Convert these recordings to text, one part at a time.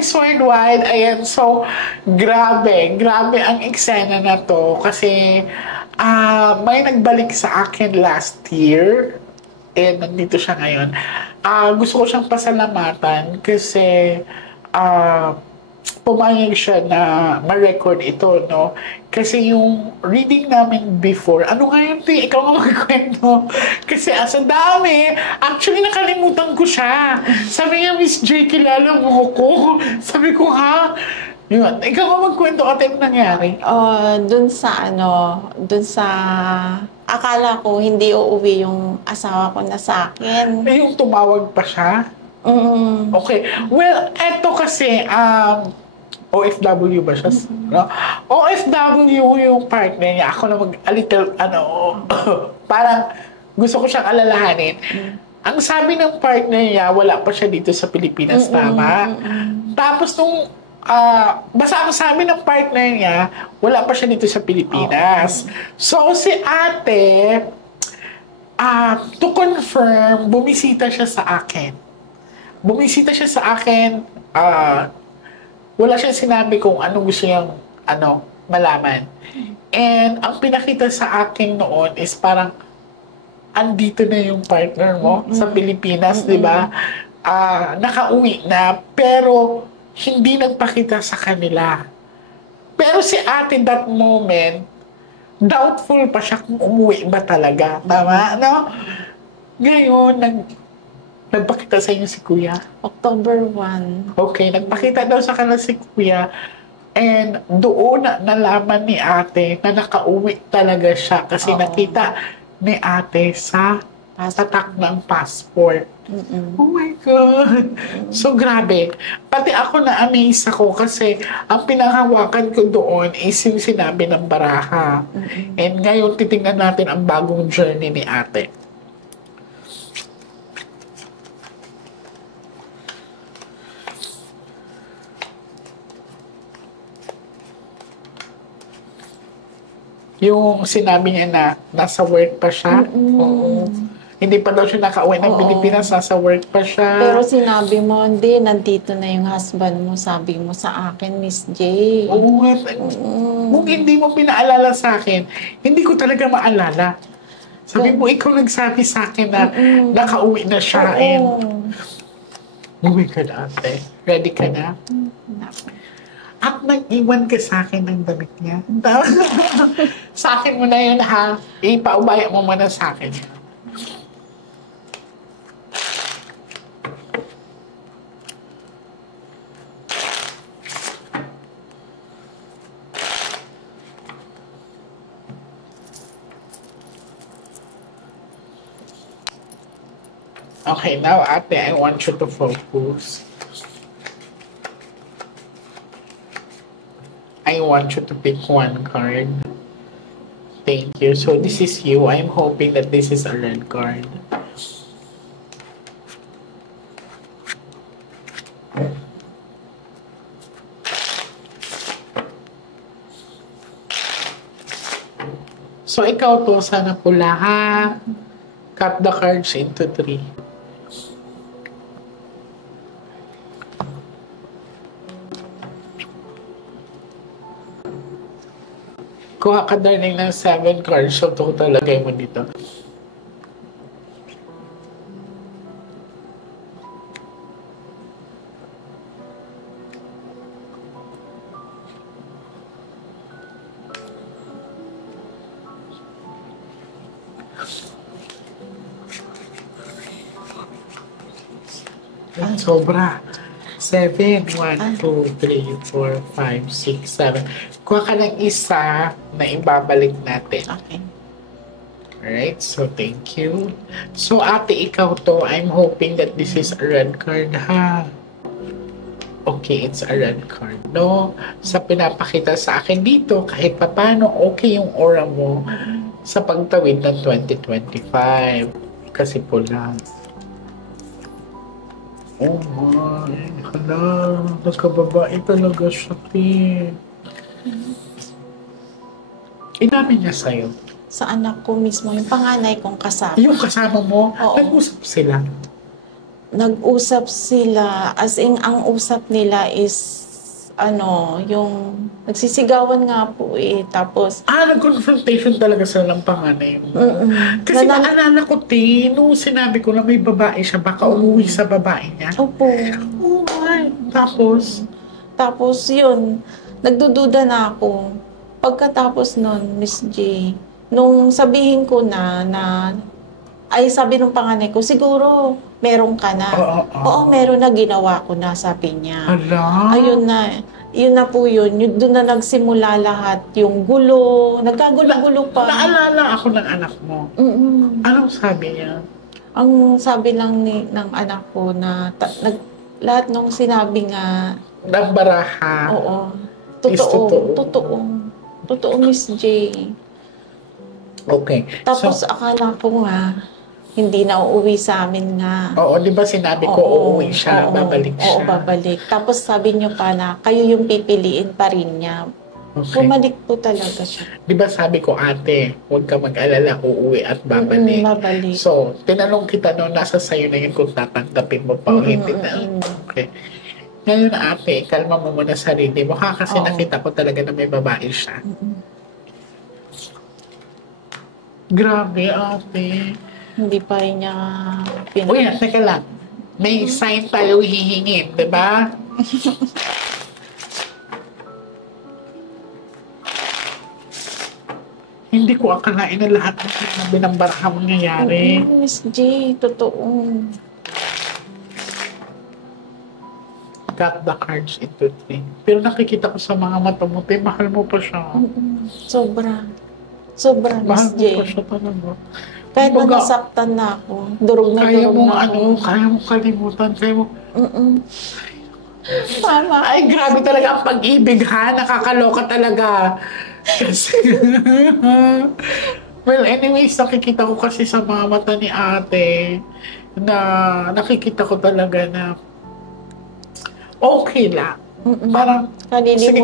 eyes wide wide. Ayan, so, grabe. Grabe ang eksena na to. Kasi, may nagbalik sa akin last year. And nandito siya ngayon. Gusto ko siyang pasalamatan kasi, pumayag siya na ma-record ito, no? Kasi yung reading namin before, ano nga yun, Ti? Ikaw nga magkwento. Kasi asa dami. Actually, nakalimutan ko siya. Sabi niya, Miss J, kilala mo ko. Sabi ko, ha? Yun. Ikaw nga magkwento ka, tayo nangyari. Dun sa akala ko hindi uuwi yung asawa ko na sa akin. Yung tumawag pa siya? Okay. Well, eto kasi, OFW ba siya? No? OFW yung partner niya. Ako na parang gusto ko siyang alalahanin. Ang sabi ng partner niya, wala pa siya dito sa Pilipinas, tama? Tapos basta ang sabi ng partner niya, wala pa siya dito sa Pilipinas. So, si ate, to confirm, bumisita siya sa akin. Wala siyang sinabi kung anong gusto niyang malaman. And ang pinakita sa akin noon is parang andito na yung partner mo sa Pilipinas, di ba? Nakauwi na, pero hindi nagpakita sa kanila. Pero si ate that moment, doubtful pa siya kung umuwi ba talaga. Tama, no? Ngayon, nagpakita sa inyo si Kuya? October 1. Okay, nagpakita daw sa kanila si Kuya. And doon nalaman ni ate na nakauwi talaga siya kasi nakita ni ate sa tatak ng passport. Oh my God! So, grabe. Pati ako na-amaze ako kasi ang pinanghawakan ko doon is yung sinabi ng baraha. And ngayon, titingnan natin ang bagong journey ni ate. Yung sinabi niya na nasa work pa siya. Hindi pa daw siya nakauwi ng Pilipinas, nasa work pa siya. Pero sinabi mo, hindi, nandito na yung husband mo, sabi mo sa akin, Miss J. Oo nga. Kung hindi mo pinaalala sa akin, hindi ko talaga maalala. Sabi mo, ikaw nagsabi sa akin na nakauwi na siya. Uwi ka na, ate. Ready ka na? At nag-iwan ka sa akin ng damit niya. Sa akin mo na yun, ha? Ipaubaya mo muna sa akin. Okay, now, ate, I want you to focus. I want you to pick one card. Thank you. So this is you. I'm hoping that this is a red card. So ikaw to, sana pula ha. Cut the cards into 3. Kuha ka darling ng 7 cards. So, total lagay mo dito. Sobra. 7. 1, 2, 3, 4, 5, 6, 7. Kuha ka ng isa na ibabalik natin. Okay. Alright, so thank you. So ate, ikaw to, I'm hoping that this is a red card, ha? Okay, it's a red card, no? Sa pinapakita sa akin dito, kahit papano, okay yung aura mo sa pagtawid ng 2025. Kasi pula. Oh my, hala, nagkababae talaga siya, Tin. Inamin niya sa'yo? Sa anak ko mismo, yung panganay kong kasama. Yung kasama mo, Oo. nag-usap sila? nag-usap sila, as in, ang usap nila is, yung nagsisigawan nga po eh. Tapos, Nag-confrontation talaga sa ng panganay mo. mm-mm. Kasi naalala ko, nung sinabi ko na may babae siya, baka umuwi sa babae niya. Opo. Oh my. Tapos, yun, nagdududa na ako. Pagkatapos nun, Miss J, nung sabihin ko ay sabi nung panganay ko, siguro meron ka na. Oo, meron na, ginawa ko na, sabi niya. Hala. Ayun na, yun na po yun. Doon na nagsimula lahat. Yung gulo, nagkagulo-gulo pa. Naalala ako ng anak mo. Anong sabi niya? Ang sabi lang ng anak ko na lahat nung sinabi nga, Nagbaraha. oo. Totoo. Totoo, Miss J. Okay. Tapos akala ko nga, hindi na uuwi sa amin nga. Oo, di ba sinabi ko uuwi siya, babalik siya. Oo, babalik. Tapos sabi niyo pa na kayo yung pipiliin pa rin niya. Okay. Bumalik po talaga siya. Di ba sabi ko, ate, huwag ka mag-alala, uuwi at babalik. Babalik. So, tinanong kita noon, nasa sayo na yun kung tatanggapin mo pa o hindi na. Okay. Ngayon, ate, kalma mo muna sarili mo. Kasi nakita ko talaga na may babae siya. Grabe, ate. Hindi pa rin niya Uy, teka lang. May sign tayo hihingin, di ba? Hindi ko akalain na lahat ng sinabi ng barahang nangyayari. Miss J, totoo. Got the cards into three. Pero nakikita ko sa mga mata mo, mahal mo pa siya. Sobra, Mahal Miss mo J. pa siya talaga. Kahit na Kumbaga, nasaktan na ako, durog na kaya durog mo, na ako. kaya mo kalimutan, kaya mo. Tama. Ay, grabe talaga ang pag-ibig, ha? Nakakaloka talaga. Kasi, well, anyways, nakikita ko kasi sa mga mata ni ate na nakikita ko talaga na okay lang. Parang, sige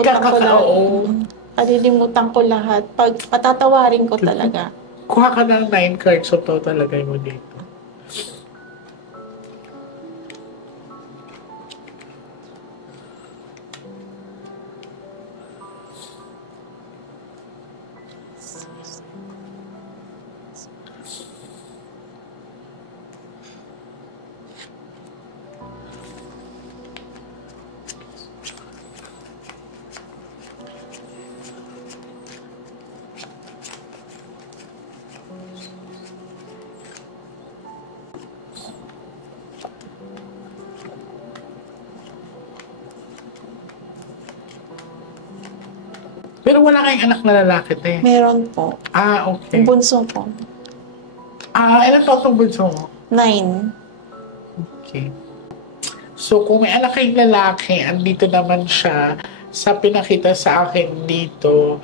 kalilimutan ko lahat. Pag patatawarin ko talaga. Kuha ka ng 9 cards, so to talaga mo dito. Pero wala kayong anak na lalaki, te? Meron po. Okay. Yung bunso ko. Ilan taon itong bunso mo? 9. Okay. So, kung may anak kayong lalaki, andito naman siya sa pinakita sa akin dito,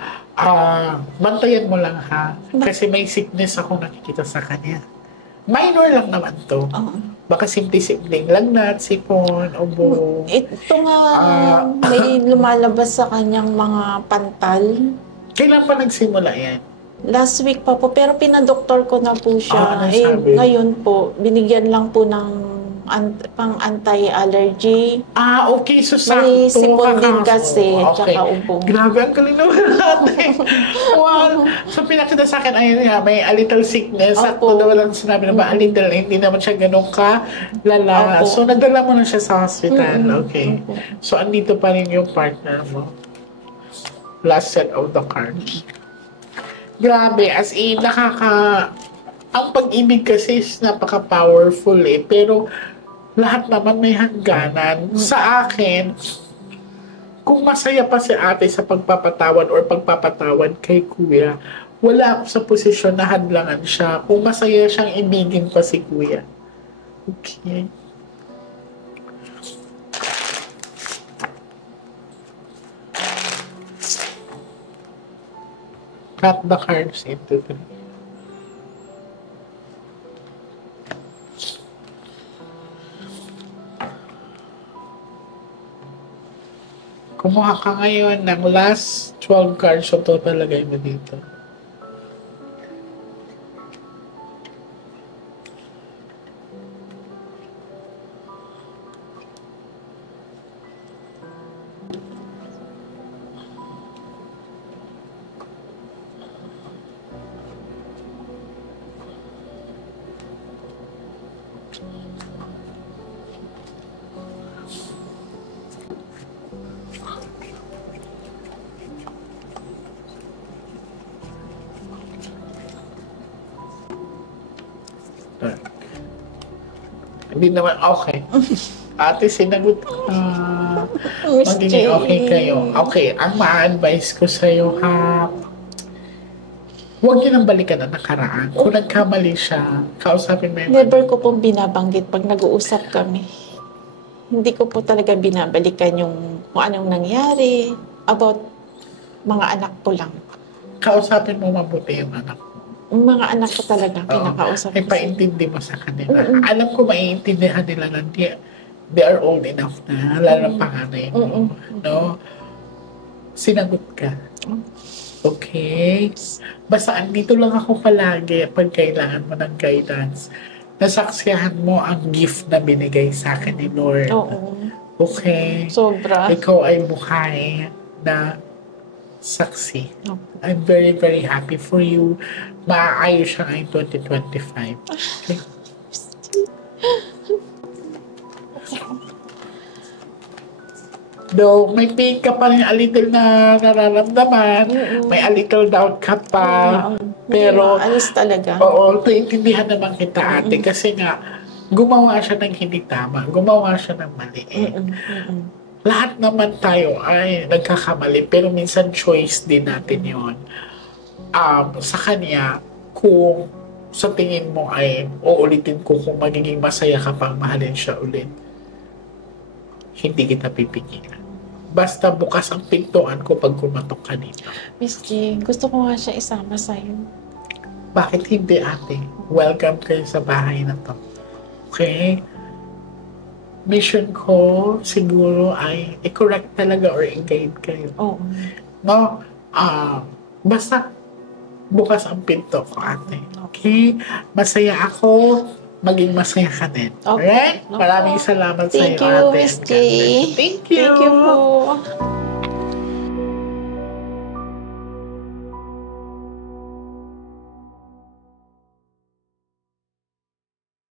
bantayan mo lang, ha? Kasi may sickness ako nakikita sa kanya. Minor lang naman to. Baka simple-simpleng lagnat, sipon, ubo. Ito nga, may lumalabas sa kanyang mga pantal. Kailan pa nagsimula yan? Last week pa po, pero pinadoktor ko na po siya. Ano sabi? Ngayon po, binigyan lang po ng pang anti-allergy. Okay. So, May sakto. sipon din kasi, Okay. tsaka ubo. Grabe, ang galing naman natin. Wow. So, pinakita sa akin, ayun nga, may a little sickness. Sakto naman lang sinabi na ba, a little, hindi naman siya ganun ka lala. Opo. So, nadala mo na siya sa hospital. Okay. So, andito pa rin yung partner mo. Last set of the cards. Grabe, as in, ang pag-ibig kasi is napaka-powerful eh. Pero, lahat naman may hangganan. Sa akin, kung masaya pa si ate sa pagpapatawad or pagpapatawad kay kuya, wala ako sa posisyon na hadlangan siya. Kung masaya siyang ibigin pa si kuya. Okay. Cut the cards into 3. Kumuha ka ngayon ng last 12 cards, so total lagay mo dito. Hindi naman, okay. Ate, sinagot ka. Miss Magiging J. okay kayo. Okay, ang ma-advise ko sa'yo, ha, huwag niyo nang balikan ang nakaraan. Kung nagkamali siya, kausapin mo yung Never ko pong binabanggit pag nag-uusap kami. Hindi ko po talaga binabalikan yung kung anong nangyari about mga anak ko lang. kausapin mo mabuti yung anak mo. Yung mga anak ko talaga, pinakausap Ay, ko. paintindi mo sa kanila. Alam ko maiintindihan nila na they are old enough na, lalo ng panganay mo. No? Sinagot ka. Okay? Basta andito lang ako palagi pag kailangan mo ng guidance. Nasaksihan mo ang gift na binigay sa akin ni Lord. Oo. Okay? Sobra. Ikaw ay buhay na saksi. I'm very, very happy for you. Maayos siya ngayong 2025. Okay? Though, may pain ka pa rin a little na nararamdaman, may a little doubt ka pa, pero, alis talaga. oo, naiintindihan naman kita, ate, kasi nga, gumawa siya ng hindi tama, gumawa siya ng mali. Lahat naman tayo ay nagkakamali, pero minsan choice din natin yon. Sa kanya, kung sa tingin mo ay uulitin ko kung magiging masaya ka pang mahalin siya ulit, hindi kita pipigilan. Basta bukas ang pintuan ko pag kumatok ka dito. Miss G, gusto ko nga siya isama sa'yo. Bakit hindi, ate? Welcome kayo sa bahay na to. Okay? Mission ko siguro ay i-correct talaga or i-guide kayo. Oo. No? Basta bukas ang pinto ko, ate. Okay? Masaya ako. Maging masaya ka din. Okay. Alright? Maraming salamat sa iyo, ate. Thank you, Miss J. Thank you. Thank you po.